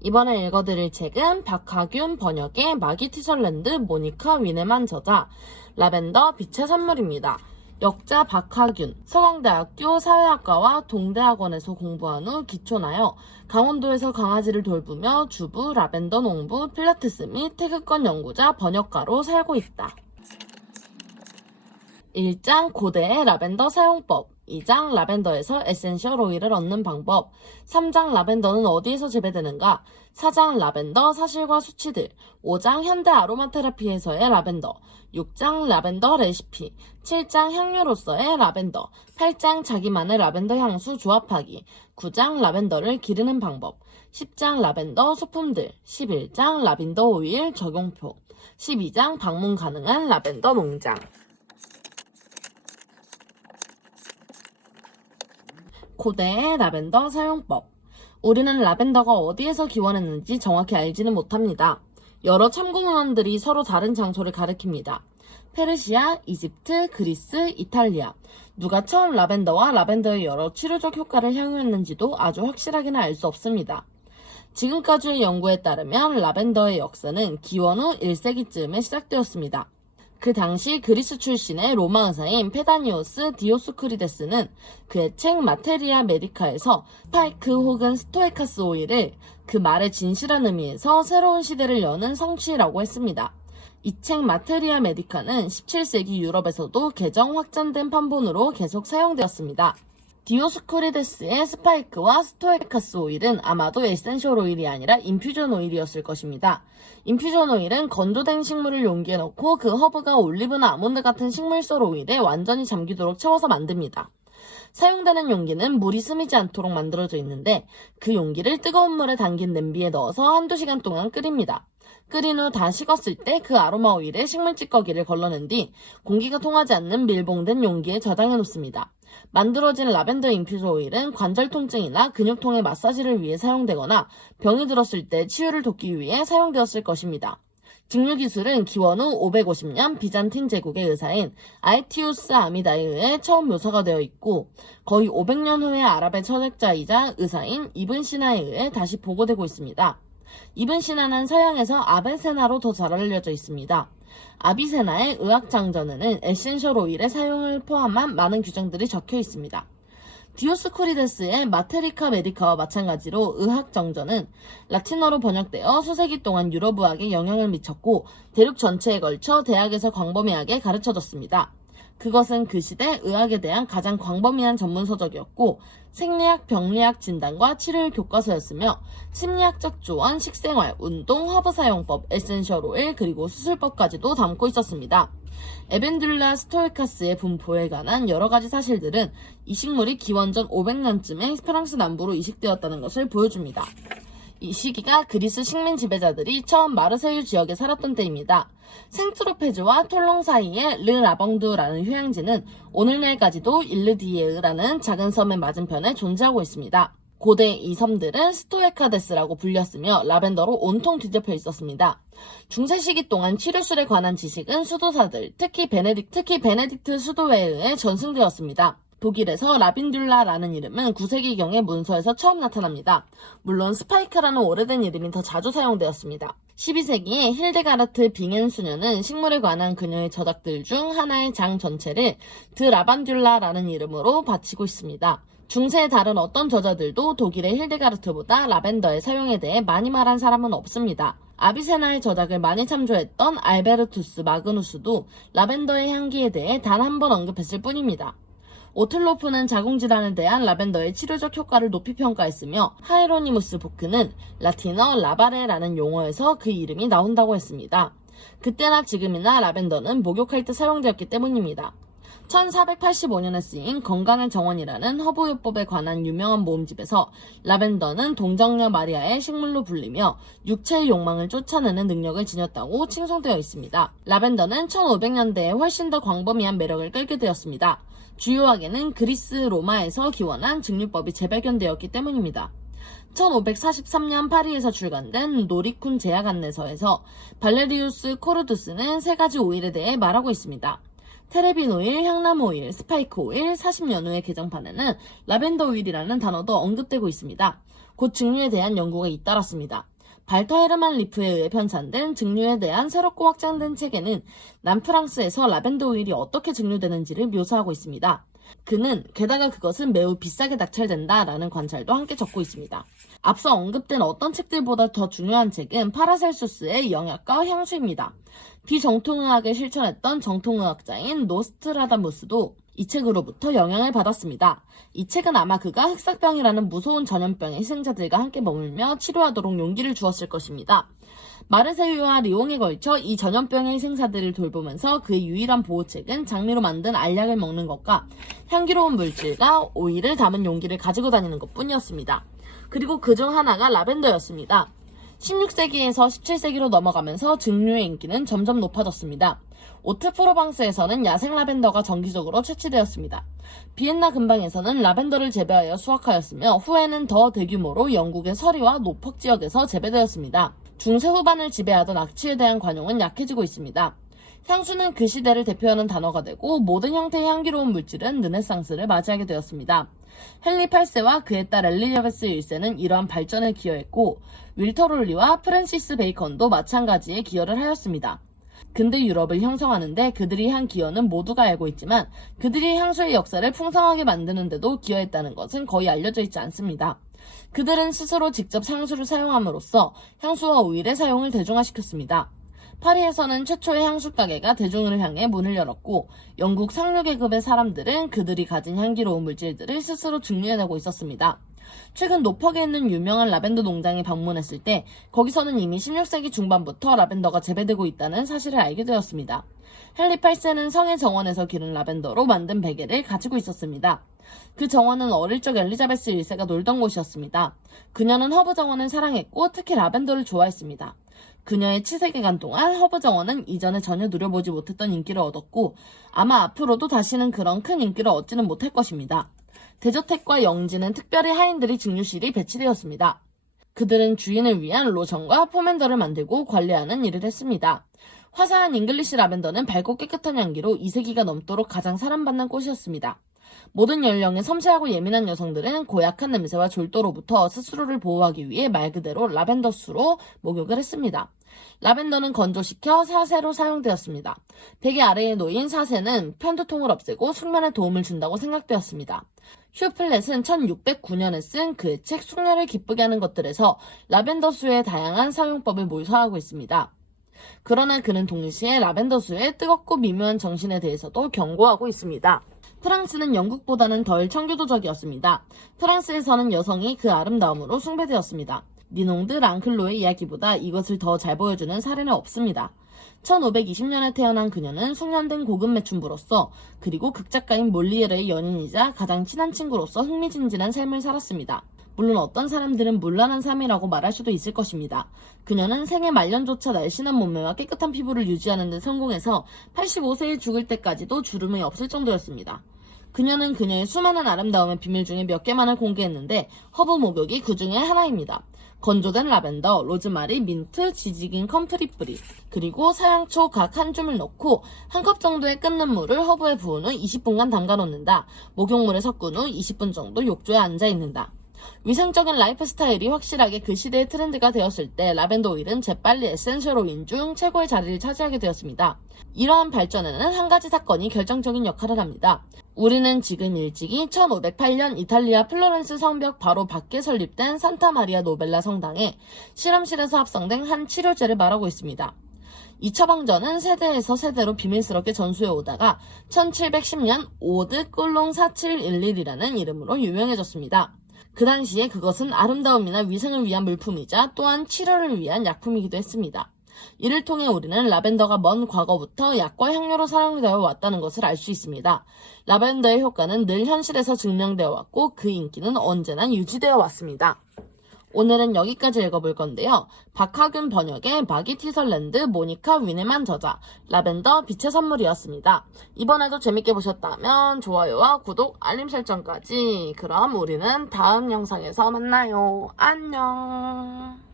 이번에 읽어드릴 책은 박하균 번역의 마기 티셜랜드 모니카 위네만 저자 라벤더 빛의 선물입니다. 역자 박하균, 서강대학교 사회학과와 동대학원에서 공부한 후 기초나여 강원도에서 강아지를 돌보며 주부, 라벤더 농부, 필라테스 및 태극권 연구자, 번역가로 살고 있다. 1장 고대의 라벤더 사용법 2장 라벤더에서 에센셜 오일을 얻는 방법. 3장 라벤더는 어디에서 재배되는가? 4장 라벤더 사실과 수치들. 5장 현대 아로마 테라피에서의 라벤더. 6장 라벤더 레시피. 7장 향료로서의 라벤더. 8장 자기만의 라벤더 향수 조합하기. 9장 라벤더를 기르는 방법. 10장 라벤더 소품들. 11장 라벤더 오일 적용표. 12장 방문 가능한 라벤더 농장 고대의 라벤더 사용법. 우리는 라벤더가 어디에서 기원했는지 정확히 알지는 못합니다. 여러 참고 문헌들이 서로 다른 장소를 가리킵니다. 페르시아, 이집트, 그리스, 이탈리아. 누가 처음 라벤더와 라벤더의 여러 치료적 효과를 향유했는지도 아주 확실하게는 알 수 없습니다. 지금까지의 연구에 따르면 라벤더의 역사는 기원 후 1세기쯤에 시작되었습니다. 그 당시 그리스 출신의 로마 의사인 페다니오스 디오스쿠리데스는 그의 책 마테리아 메디카에서 파이크 혹은 스토에카스 오일을 그 말의 진실한 의미에서 새로운 시대를 여는 성취라고 했습니다. 이 책 마테리아 메디카는 17세기 유럽에서도 개정 확장된 판본으로 계속 사용되었습니다. 디오스쿠리데스의 스파이크와 스토에카스 오일은 아마도 에센셜 오일이 아니라 인퓨전 오일이었을 것입니다. 인퓨전 오일은 건조된 식물을 용기에 넣고 그 허브가 올리브나 아몬드 같은 식물성 오일에 완전히 잠기도록 채워서 만듭니다. 사용되는 용기는 물이 스미지 않도록 만들어져 있는데 그 용기를 뜨거운 물에 담긴 냄비에 넣어서 한두 시간 동안 끓입니다. 끓인 후 다 식었을 때 그 아로마 오일에 식물 찌꺼기를 걸러낸 뒤 공기가 통하지 않는 밀봉된 용기에 저장해 놓습니다. 만들어진 라벤더 인퓨저 오일은 관절 통증이나 근육통의 마사지를 위해 사용되거나 병이 들었을 때 치유를 돕기 위해 사용되었을 것입니다. 직류 기술은 기원 후 550년 비잔틴 제국의 의사인 아이티우스 아미다에 의해 처음 묘사가 되어 있고 거의 500년 후의 아랍의 철학자이자 의사인 이븐 시나에 의해 다시 보고되고 있습니다. 이븐 시나는 서양에서 아베세나로 더 잘 알려져 있습니다. 아비세나의 의학 장전에는 에센셜 오일의 사용을 포함한 많은 규정들이 적혀 있습니다. 디오스쿠리데스의 마테리카 메디카와 마찬가지로 의학 정전은 라틴어로 번역되어 수세기 동안 유럽 의학에 영향을 미쳤고 대륙 전체에 걸쳐 대학에서 광범위하게 가르쳐졌습니다. 그것은 그 시대 의학에 대한 가장 광범위한 전문 서적이었고 생리학, 병리학 진단과 치료의 교과서였으며 심리학적 조언, 식생활, 운동, 허브 사용법, 에센셜 오일 그리고 수술법까지도 담고 있었습니다. 에벤듈라 스토이카스의 분포에 관한 여러 가지 사실들은 이 식물이 기원전 500년쯤에 프랑스 남부로 이식되었다는 것을 보여줍니다. 이 시기가 그리스 식민 지배자들이 처음 마르세유 지역에 살았던 때입니다. 생트로페즈와 톨롱 사이의 르 라벙드라는 휴양지는 오늘날까지도 일르디에으라는 작은 섬의 맞은편에 존재하고 있습니다. 고대 이 섬들은 스토에카데스라고 불렸으며 라벤더로 온통 뒤덮여 있었습니다. 중세 시기 동안 치료술에 관한 지식은 수도사들, 특히 베네딕, 특히 베네딕트 수도회에 의해 전승되었습니다. 독일에서 라빈듈라라는 이름은 9세기경의 문서에서 처음 나타납니다. 물론 스파이크라는 오래된 이름이 더 자주 사용되었습니다. 12세기에 힐데가르트 빙엔 수녀는 식물에 관한 그녀의 저작들 중 하나의 장 전체를 드 라반듈라라는 이름으로 바치고 있습니다. 중세의 다른 어떤 저자들도 독일의 힐데가르트보다 라벤더의 사용에 대해 많이 말한 사람은 없습니다. 아비세나의 저작을 많이 참조했던 알베르투스 마그누스도 라벤더의 향기에 대해 단 한 번 언급했을 뿐입니다. 오틀로프는 자궁질환에 대한 라벤더의 치료적 효과를 높이 평가했으며 하이로니무스 보크는 라틴어 라바레라는 용어에서 그 이름이 나온다고 했습니다. 그때나 지금이나 라벤더는 목욕할 때 사용되었기 때문입니다. 1485년에 쓰인 건강의 정원이라는 허브요법에 관한 유명한 모음집에서 라벤더는 동정녀 마리아의 식물로 불리며 육체의 욕망을 쫓아내는 능력을 지녔다고 칭송되어 있습니다. 라벤더는 1500년대에 훨씬 더 광범위한 매력을 끌게 되었습니다. 주요하게는 그리스 로마에서 기원한 증류법이 재발견되었기 때문입니다. 1543년 파리에서 출간된 노리쿤 제약 안내서에서 발레리우스 코르두스는 세 가지 오일에 대해 말하고 있습니다. 테레빈 오일, 향나무 오일, 스파이크 오일, 40년 후의 개정판에는 라벤더 오일이라는 단어도 언급되고 있습니다. 곧 증류에 대한 연구가 잇따랐습니다. 발터 헤르만 리프에 의해 편찬된 증류에 대한 새롭고 확장된 책에는 남프랑스에서 라벤더 오일이 어떻게 증류되는지를 묘사하고 있습니다. 그는 게다가 그것은 매우 비싸게 낙찰된다라는 관찰도 함께 적고 있습니다. 앞서 언급된 어떤 책들보다 더 중요한 책은 파라셀수스의 영약과 향수입니다. 비정통의학을 실천했던 정통의학자인 노스트라다무스도 이 책으로부터 영향을 받았습니다. 이 책은 아마 그가 흑사병이라는 무서운 전염병의 희생자들과 함께 머물며 치료하도록 용기를 주었을 것입니다. 마르세유와 리옹에 걸쳐 이 전염병의 희생자들을 돌보면서 그의 유일한 보호책은 장미로 만든 알약을 먹는 것과 향기로운 물질과 오일을 담은 용기를 가지고 다니는 것 뿐이었습니다. 그리고 그 중 하나가 라벤더였습니다. 16세기에서 17세기로 넘어가면서 증류의 인기는 점점 높아졌습니다. 오트 프로방스에서는 야생 라벤더가 정기적으로 채취되었습니다. 비엔나 근방에서는 라벤더를 재배하여 수확하였으며 후에는 더 대규모로 영국의 서리와 노퍽 지역에서 재배되었습니다. 중세 후반을 지배하던 악취에 대한 관용은 약해지고 있습니다. 향수는 그 시대를 대표하는 단어가 되고 모든 형태의 향기로운 물질은 르네상스를 맞이하게 되었습니다. 헨리 8세와 그의 딸 엘리자베스 1세는 이러한 발전에 기여했고 윌터 롤리와 프랜시스 베이컨도 마찬가지의 기여를 하였습니다. 근대 유럽을 형성하는데 그들이 한 기여는 모두가 알고 있지만 그들이 향수의 역사를 풍성하게 만드는데도 기여했다는 것은 거의 알려져 있지 않습니다. 그들은 스스로 직접 향수를 사용함으로써 향수와 오일의 사용을 대중화시켰습니다. 파리에서는 최초의 향수 가게가 대중을 향해 문을 열었고 영국 상류 계급의 사람들은 그들이 가진 향기로운 물질들을 스스로 증류해내고 있었습니다. 최근 노퍽에 있는 유명한 라벤더 농장에 방문했을 때 거기서는 이미 16세기 중반부터 라벤더가 재배되고 있다는 사실을 알게 되었습니다. 헨리 8세는 성의 정원에서 기른 라벤더로 만든 베개를 가지고 있었습니다. 그 정원은 어릴 적 엘리자베스 1세가 놀던 곳이었습니다. 그녀는 허브 정원을 사랑했고 특히 라벤더를 좋아했습니다. 그녀의 치세기간 동안 허브 정원은 이전에 전혀 누려보지 못했던 인기를 얻었고 아마 앞으로도 다시는 그런 큰 인기를 얻지는 못할 것입니다. 대저택과 영지는 특별히 하인들이 증류실이 배치되었습니다. 그들은 주인을 위한 로션과 포맨더를 만들고 관리하는 일을 했습니다. 화사한 잉글리시 라벤더는 밝고 깨끗한 향기로 2세기가 넘도록 가장 사랑받는 꽃이었습니다. 모든 연령의 섬세하고 예민한 여성들은 고약한 냄새와 졸도로부터 스스로를 보호하기 위해 말 그대로 라벤더 수로 목욕을 했습니다. 라벤더는 건조시켜 사세로 사용되었습니다. 베개 아래에 놓인 사세는 편두통을 없애고 숙면에 도움을 준다고 생각되었습니다. 휴 플렛은 1609년에 쓴 그의 책 숙녀를 기쁘게 하는 것들에서 라벤더 수의 다양한 사용법을 묘사하고 있습니다. 그러나 그는 동시에 라벤더 수의 뜨겁고 미묘한 정신에 대해서도 경고하고 있습니다. 프랑스는 영국보다는 덜 청교도적이었습니다. 프랑스에서는 여성이 그 아름다움으로 숭배되었습니다. 니농드 랑클로의 이야기보다 이것을 더 잘 보여주는 사례는 없습니다. 1520년에 태어난 그녀는 숙련된 고급 매춘부로서 그리고 극작가인 몰리에르의 연인이자 가장 친한 친구로서 흥미진진한 삶을 살았습니다. 물론 어떤 사람들은 문란한 삶이라고 말할 수도 있을 것입니다. 그녀는 생애 말년조차 날씬한 몸매와 깨끗한 피부를 유지하는 데 성공해서 85세에 죽을 때까지도 주름이 없을 정도였습니다. 그녀는 그녀의 수많은 아름다움의 비밀 중에 몇 개만을 공개했는데 허브 목욕이 그 중에 하나입니다. 건조된 라벤더, 로즈마리, 민트, 지지긴 컴프리 뿌리, 그리고 사양초 각 한 줌을 넣고 한 컵 정도의 끓는 물을 허브에 부은 후 20분간 담가 놓는다. 목욕물에 섞은 후 20분 정도 욕조에 앉아 있는다. 위생적인 라이프 스타일이 확실하게 그 시대의 트렌드가 되었을 때 라벤더 오일은 재빨리 에센셜 오일 중 최고의 자리를 차지하게 되었습니다. 이러한 발전에는 한 가지 사건이 결정적인 역할을 합니다. 우리는 지금 일찍이 1508년 이탈리아 플로렌스 성벽 바로 밖에 설립된 산타 마리아 노벨라 성당에 실험실에서 합성된 한 치료제를 말하고 있습니다. 이 처방전은 세대에서 세대로 비밀스럽게 전수해 오다가 1710년 오드 꿀롱 4711이라는 이름으로 유명해졌습니다. 그 당시에 그것은 아름다움이나 위생을 위한 물품이자 또한 치료를 위한 약품이기도 했습니다. 이를 통해 우리는 라벤더가 먼 과거부터 약과 향료로 사용되어 왔다는 것을 알 수 있습니다. 라벤더의 효과는 늘 현실에서 증명되어 왔고 그 인기는 언제나 유지되어 왔습니다. 오늘은 여기까지 읽어볼 건데요. 박하균 번역의 마기 티설랜드 모니카 위네만 저자 라벤더 빛의 선물이었습니다. 이번에도 재밌게 보셨다면 좋아요와 구독, 알림 설정까지 그럼 우리는 다음 영상에서 만나요. 안녕